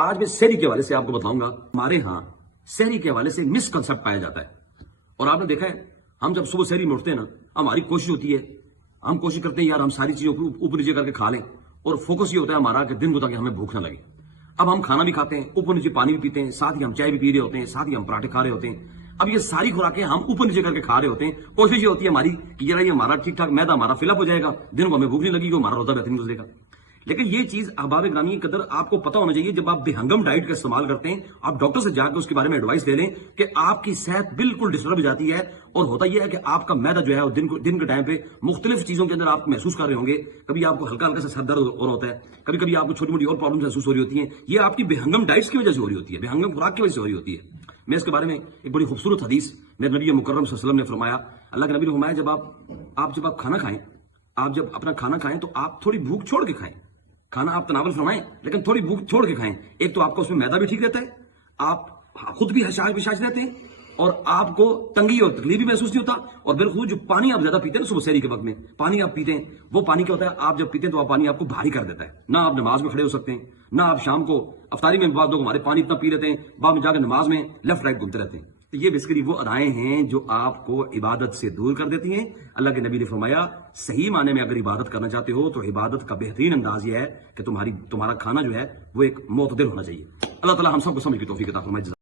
آج میں سحری کے حوالے سے آپ کو بتاؤں گا، ہمارے ہاں سحری کے حوالے سے مس کنسپٹ پایا جاتا ہے۔ اور آپ نے دیکھا ہے، ہم جب صبح سحری میں اٹھتے ہیں نا، ہماری کوشش ہوتی ہے، ہم کوشش کرتے ہیں یار ہم ساری چیزوں کو اوپر نیچے کر کے کھا لیں، اور فوکس یہ ہوتا ہے ہمارا کہ دن کو تاکہ ہمیں بھوک نہ لگے۔ اب ہم کھانا بھی کھاتے ہیں، اوپر نیچے پانی بھی پیتے ہیں، ساتھ ہی ہم چائے بھی پی رہے ہوتے ہیں، ساتھ ہی ہم پراٹھے کھا رہے ہوتے ہیں۔ اب یہ ساری خوراکیں ہم اوپر نیچے کر کے کھا رہے ہوتے ہیں، کوشش یہ ہوتی ہے ہماری کہ یار یہ ہمارا ٹھیک ٹھاک معدہ ہمارا فل اپ ہو جائے گا، دن کو ہمیں بھوک نہیں لگی گی، ہمارا روزہ بہترین گزرے گا۔ لیکن یہ چیز احباب گرامی کی قدر آپ کو پتہ ہونا چاہیے، جب آپ بے ہنگم ڈائٹ کا استعمال کرتے ہیں، آپ ڈاکٹر سے جا کے اس کے بارے میں ایڈوائس لے لیں کہ آپ کی صحت بالکل ڈسٹرب ہو جاتی ہے، اور ہوتا یہ ہے کہ آپ کا معدہ جو ہے وہ دن کے ٹائم پہ مختلف چیزوں کے اندر آپ محسوس کر رہے ہوں گے۔ کبھی آپ کو ہلکا ہلکا سا سر درد اور ہوتا ہے، کبھی کبھی آپ کو چھوٹی موٹی اور پرابلم محسوس ہو رہی ہوتی ہیں۔ یہ آپ کی بے ہنگم ڈائٹس کی وجہ سے ہو رہی ہوتی ہے، بے ہنگم خوراک کی وجہ سے ہو رہی ہوتی ہے۔ میں اس کے بارے میں ایک بڑی خوبصورت حدیث میرے نبی مکرم صلی اللہ علیہ وسلم نے فرمایا، اللہ کے نبی نے فرمایا، جب آپ کھانا کھائیں، آپ جب اپنا کھانا کھائیں تو آپ تھوڑی بھوک چھوڑ کے کھائیں۔ کھانا آپ تناول فرمائیں لیکن تھوڑی بھوک چھوڑ کے کھائیں۔ ایک تو آپ کو اس میں معدہ بھی ٹھیک رہتا ہے، آپ خود بھی حشاش رہتے ہیں، اور آپ کو تنگی اور تکلیف بھی محسوس نہیں ہوتا۔ اور بالخصوص جو پانی آپ زیادہ پیتے ہیں نا صبح سحری کے وقت میں، پانی آپ پیتے ہیں، وہ پانی کیا ہوتا ہے، آپ جب پیتے ہیں تو پانی آپ کو بھاری کر دیتا ہے، نہ آپ نماز میں کھڑے ہو سکتے ہیں، نہ آپ شام کو افطاری میں بعد لوگ ہمارے پانی اتنا پی لیتے ہیں، بعد میں جا کے نماز میں لیفٹ رائٹ گھومتے رہتے ہیں۔ تو یہ بیسیکلی وہ ادائیں ہیں جو آپ کو عبادت سے دور کر دیتی ہیں۔ اللہ کے نبی نے فرمایا، صحیح معنی میں اگر عبادت کرنا چاہتے ہو تو عبادت کا بہترین انداز یہ ہے کہ تمہارا کھانا جو ہے وہ ایک معتدل ہونا چاہیے۔ اللہ تعالی ہم سب کو سمجھ کی توفیق عطا فرمائے۔